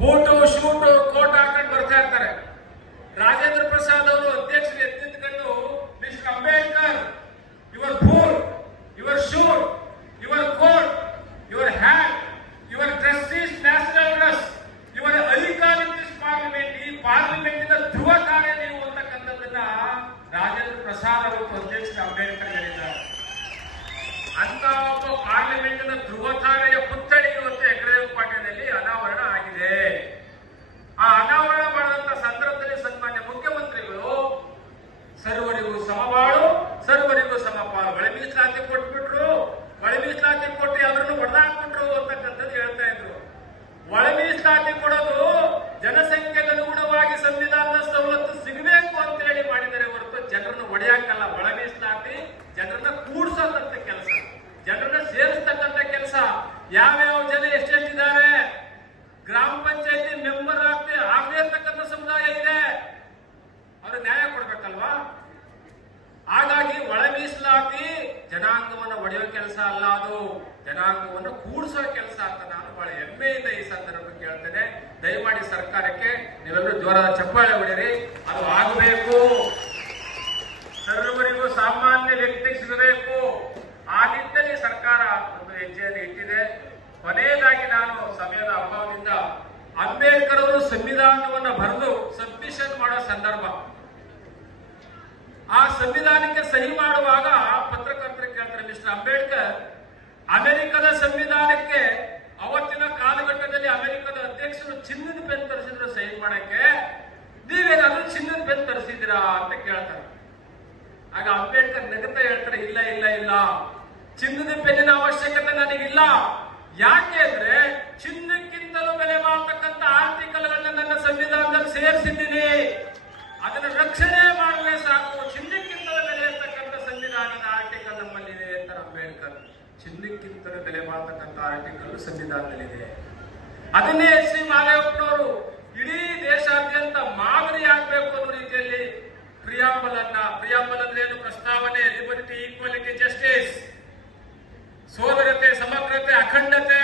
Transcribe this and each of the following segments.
Boot shoot coat ಹಾಕೊಂಡು ಬರ್ತಾ ಇರ್ತಾರೆ. ರಾಜೇಂದ್ರ ಪ್ರಸಾದ್ ಅವರು ಅಧ್ಯಕ್ಷರು ಎತ್ತಿದ್ಕೊಂಡು mister Ambedkar, your boot, your suit, your coat, your hat, your dress is national dress, your icon in this parliament, ಈ ಪಾರ್ಲಿಮೆಂಟಿನ ಧ್ರುವತಾರೆ ನೀವು ಅಂತಕ್ಕಂಥದ್ದನ್ನ ರಾಜೇಂದ್ರ ಪ್ರಸಾದ್ ಅವರು ಅಧ್ಯಕ್ಷರು ಅಂಬೇಡ್ಕರ್ ಹೇಳಿದ್ದಾರೆ. ಅಂತ ಒಬ್ಬ ಪಾರ್ಲಿಮೆಂಟಿನ ಧ್ರುವತಾರೆಯ ಪುತ್ಥಳಿ ಇವತ್ತು ಹೆಗ್ಗಡದೇವ ಪಾಟ್ಯದಲ್ಲಿ ಅನಾವರಣ ಆಗಿದೆ. ಆ ಅನಾವರಣ ಮಾಡಿದಂತ ಸಂದರ್ಭದಲ್ಲಿ ಸನ್ಮಾನ್ಯ ಮುಖ್ಯಮಂತ್ರಿಗಳು ಸರ್ವರಿಗೂ ಸಮಬಾಳು, ಸರ್ವರಿಗೂ ಸಮಪಾಲು, ಒಳ ಮೀಸಲಾತಿ ಕೊಟ್ಬಿಟ್ರು, ಒಳ ಮೀಸಲಾತಿ ಕೊಟ್ಟು ಎಲ್ಲರನ್ನು ಹೊಡೆದಾಕ್ಬಿಟ್ರು ಅಂತಕ್ಕಂಥದ್ದು ಹೇಳ್ತಾ ಇದ್ರು. ಒಳ ಮೀಸಲಾತಿ ಕೊಡೋದು ಜನಸಂಖ್ಯೆಗೆ ಅನುಗುಣವಾಗಿ ಸಂವಿಧಾನದ ಸವಲತ್ತು ಸಿಗಬೇಕು ಅಂತ ಹೇಳಿ ಮಾಡಿದರೆ ಹೊರತು ಜನರನ್ನು ಒಡೆಯಾಕಲ್ಲ. ಒಳ ಮೀಸಲಾತಿ ಜನರನ್ನ ಕೂಡ್ಸೋದಂತ ಕೆಲಸ, ಜನರನ್ನ ಸೇರಿಸ್ತಕ್ಕಂಥ ಕೆಲಸ. ಯಾವ್ಯಾವ ಜನ ಎಷ್ಟೆಷ್ಟಿದ್ದಾರೆ, ಗ್ರಾಮ ಪಂಚಾಯತಿ ಮೆಂಬರ್ ಆಗದೇ ಇರ್ತಕ್ಕಂಥ ಸಮುದಾಯ ಇದೆ, ಅವರು ನ್ಯಾಯ ಕೊಡ್ಬೇಕಲ್ವಾ? ಹಾಗಾಗಿ ಒಳ ಮೀಸಲಾತಿ ಜನಾಂಗವನ್ನು ಒಡೆಯೋ ಕೆಲಸ ಅಲ್ಲ, ಅದು ಜನಾಂಗವನ್ನು ಕೂಡಿಸೋ ಕೆಲಸ ಅಂತ ನಾನು ಬಹಳ ಹೆಮ್ಮೆಯಿಂದ ಈ ಸಂದರ್ಭ ಕೇಳ್ತೇನೆ. ದಯಮಾಡಿ ಸರ್ಕಾರಕ್ಕೆ ನೀವೆಲ್ಲರೂ ಜೋರಾದ ಚಪ್ಪಾಳೆ ಹೊಡೆಯಿರಿ. ಅದು ಆಗಬೇಕು, ಸರ್ವರಿಗೂ ಸಾಮಾನ್ಯ ವ್ಯಕ್ತಿಗೆ ಸಿಗಬೇಕು. ಆ ನಿಟ್ಟಿನಲ್ಲಿ ಸರ್ಕಾರ ಒಂದು ಹೆಜ್ಜೆಯನ್ನು ಇಟ್ಟಿದೆ. ಕೊನೆಯದಾಗಿ ನಾನು ಸಮಯದ ಅಭಾವದಿಂದ ಅಂಬೇಡ್ಕರ್ ಅವರು ಸಂವಿಧಾನವನ್ನು ಬರೆದು ಸಬ್ಮಿಷನ್ ಮಾಡೋ ಸಂದರ್ಭ, ಆ ಸಂವಿಧಾನಕ್ಕೆ ಸಹಿ ಮಾಡುವಾಗ ಪತ್ರಕರ್ತರಿಗೆ ಕೇಳ್ತಾರೆ, ಮಿಸ್ಟರ್ ಅಂಬೇಡ್ಕರ್, ಅಮೆರಿಕದ ಸಂವಿಧಾನಕ್ಕೆ ಅವತ್ತಿನ ಕಾಲಘಟ್ಟದಲ್ಲಿ ಅಮೆರಿಕದ ಅಧ್ಯಕ್ಷರು ಚಿನ್ನದ ಪೆನ್ ತರಿಸಿದ್ರು ಸಹಿ ಮಾಡಕ್ಕೆ, ನೀವೇನಾದ್ರೂ ಚಿನ್ನದ ಪೆನ್ ತರಿಸಿದಿರಾ ಅಂತ ಕೇಳ್ತಾರೆ. ಆಗ ಅಂಬೇಡ್ಕರ್ ನಗುತ್ತಾ ಹೇಳ್ತಾರೆ, ಇಲ್ಲ ಇಲ್ಲ ಇಲ್ಲ, ಚಿನ್ನದ ಪೆನ್ನಿನ ಅವಶ್ಯಕತೆ ನನಗಿಲ್ಲ. ಯಾಕೆ ಅಂದ್ರೆ ಚಿನ್ನಕ್ಕಿಂತಲೂ ಬೆಲೆ ಮಾಡತಕ್ಕಂಥ ಆರ್ಟಿಕಲ್ಗಳನ್ನ ನನ್ನ ಸಂವಿಧಾನದಲ್ಲಿ ಸೇರಿಸಿದ್ದೀನಿ, ಅದನ್ನ ರಕ್ಷಣೆ ಮಾಡಲೇ ಸಾಕು. ಚಿನ್ನಕ್ಕಿಂತಲೂ ಬೆಲೆ ಇರ್ತಕ್ಕಂಥ ಸಂವಿಧಾನದ ಆರ್ಟಿಕಲ್ ನಮ್ಮಲ್ಲಿದೆ ಅಂತ ಅಂಬೇಡ್ಕರ್. ಚಿನ್ನಕ್ಕಿಂತಲೂ ಬೆಲೆ ಮಾಡತಕ್ಕಂಥ ಆರ್ಟಿಕಲ್ ಸಂವಿಧಾನದಲ್ಲಿದೆ. ಅದನ್ನೇ ಶ್ರೀ ಮಾದೇವಪ್ಪನವರು ಇಡೀ ದೇಶಾದ್ಯಂತ ಮಾದರಿ ಆಗಬೇಕು ಅನ್ನೋ ರೀತಿಯಲ್ಲಿ ಪ್ರಿಯಾಂಬಲ್ ಅಂದ್ರೆ ಏನು? ಪ್ರಸ್ತಾವನೆ, ಲಿಬರ್ಟಿ, ಈಕ್ವಾಲಿಟಿ, ಜಸ್ಟಿಸ್, ಸೋದರತೆ, ಸಮಗ್ರತೆ, ಅಖಂಡತೆ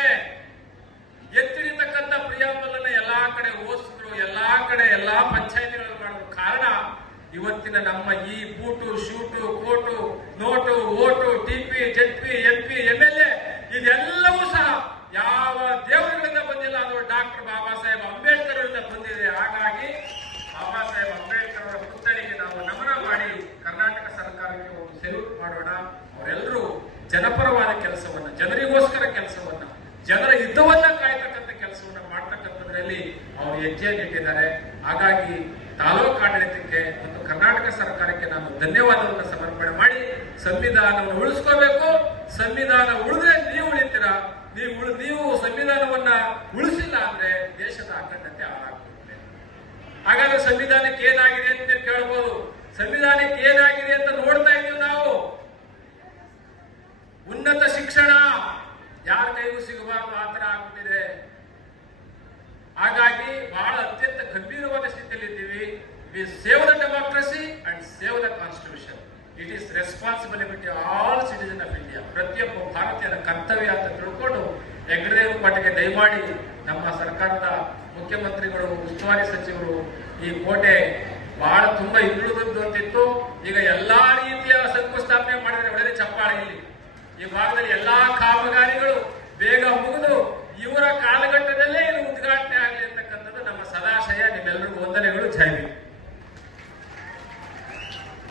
ಎತ್ತಿಡಿತಕ್ಕಂಥ ಪ್ರಿಯಾಂಬಲ್ ಅನ್ನ ಎಲ್ಲಾ ಕಡೆ ಓದಿಸಿದ್ರು, ಎಲ್ಲಾ ಕಡೆ ಎಲ್ಲಾ ಪಂಚಾಯತಿಗಳು ಮಾಡಿದ್ರು. ಕಾರಣ ಇವತ್ತಿನ ನಮ್ಮ ಈ boot suit coat note vote TP ZP MP MLA ಇದೆಲ್ಲವೂ ಸಹ ಯಾವ ದೇವರುಗಳಿಂದ ಬಂದಿಲ್ಲ, ಅದು ಡಾಕ್ಟರ್ ಬಾಬಾ ಸಾಹೇಬ್ ಅಂಬೇಡ್ಕರ್ ಅವರಿಂದ ಬಂದಿದೆ. ಹಾಗಾಗಿ ಬಾಬಾ ಸಾಹೇಬ್ ಅಂಬೇಡ್ಕರ್ ಅವರ ಪುತ್ಥಳಿಗೆ ನಾವು ನಮನ ಮಾಡಿ ಕರ್ನಾಟಕ ಸರ್ಕಾರಕ್ಕೆ ಒಂದು ಸೆಲ್ಯೂಟ್ ಮಾಡೋಣ. ಅವರೆಲ್ಲರೂ ಜನಪರವಾದ ಕೆಲಸವನ್ನ, ಜನರಿಗೋಸ್ಕರ ಕೆಲಸವನ್ನ, ಜನರ ಹಿತವನ್ನ ಕಾಯ್ತಕ್ಕಂಥ ಕೆಲಸವನ್ನ ಮಾಡ್ತಕ್ಕಂಥದ್ರಲ್ಲಿ ಅವರು ಹೆಜ್ಜೆಯನ್ನು ಇಟ್ಟಿದ್ದಾರೆ. ಹಾಗಾಗಿ ತಾಲೂಕು ಆಡಳಿತಕ್ಕೆ ಮತ್ತು ಕರ್ನಾಟಕ ಸರ್ಕಾರಕ್ಕೆ ನಾನು ಧನ್ಯವಾದವನ್ನು ಸಮರ್ಪಣೆ ಮಾಡಿ, ಸಂವಿಧಾನವನ್ನು ಉಳಿಸ್ಕೋಬೇಕು. ಸಂವಿಧಾನ ಉಳಿದ್ರೆ ನೀವು ಉಳಿತೀರಾ, ನೀವು ಸಂವಿಧಾನವನ್ನ ಉಳಿಸಿಲ್ಲ ಅಂದ್ರೆ ದೇಶದ ಅಖಂಡತೆ ಹಾಳಾಗ್ತದೆ. ಹಾಗಾದ್ರೆ ಸಂವಿಧಾನಕ್ಕೆ ಏನಾಗಿದೆ ಅಂತ ಕೇಳಬಹುದು. ಸಂವಿಧಾನಕ್ಕೆ ಏನಾಗಿದೆ ಅಂತ ನೋಡ್ತಾ ಇದ್ದೀವಿ ನಾವು. ಉನ್ನತ ಶಿಕ್ಷಣ ಯಾರ ಕೈಗೂ ಸಿಗಬಾರದು ಆ ತರ ಆಗ್ಬಿಟ್ಟಿದೆ. ಹಾಗಾಗಿ ಬಹಳ ಅತ್ಯಂತ ಗಂಭೀರವಾದ ಸ್ಥಿತಿಯಲ್ಲಿ ಇದ್ದೀವಿ. We save the democracy and save the constitution. It is responsibility all citizen of India. ಪ್ರತಿಯೊಬ್ಬ ಭಾರತೀಯರ ಕರ್ತವ್ಯ ಅಂತ ತಿಳ್ಕೊಂಡು ಹೆಗ್ಗಡದೇವ ಪಾಟ್ಯಕ್ಕೆ ದಯಮಾಡಿ ನಮ್ಮ ಸರ್ಕಾರದ ಮುಖ್ಯಮಂತ್ರಿಗಳು, ಉಸ್ತುವಾರಿ ಸಚಿವರು ಈ ಕೋಟೆ ಬಹಳ ತುಂಬಾ ಹಿಂದುಳಿದದ್ದು ಅಂತಿತ್ತು. ಈಗ ಎಲ್ಲಾ ರೀತಿಯ ಶಂಕುಸ್ಥಾಪನೆ ಮಾಡಿದ್ರೆ ಒಳ್ಳೆ ಚಪ್ಪಾಳೆ. ಇಲ್ಲಿ ಈ ಭಾಗದಲ್ಲಿ ಎಲ್ಲಾ ಕಾಮಗಾರಿಗಳು ಬೇಗ ಮುಗಿದು ಇವರ ಕಾಲಘಟ್ಟದಲ್ಲೇ ಇದು ಉದ್ಘಾಟನೆ ಆಗಲಿ ಅಂತಕ್ಕಂಥದ್ದು ನಮ್ಮ ಸದಾಶಯ. ನಿಮ್ಮೆಲ್ಲರಿಗೂ ವಂದನೆಗಳು. ಜೈ ಹಿಂದ್.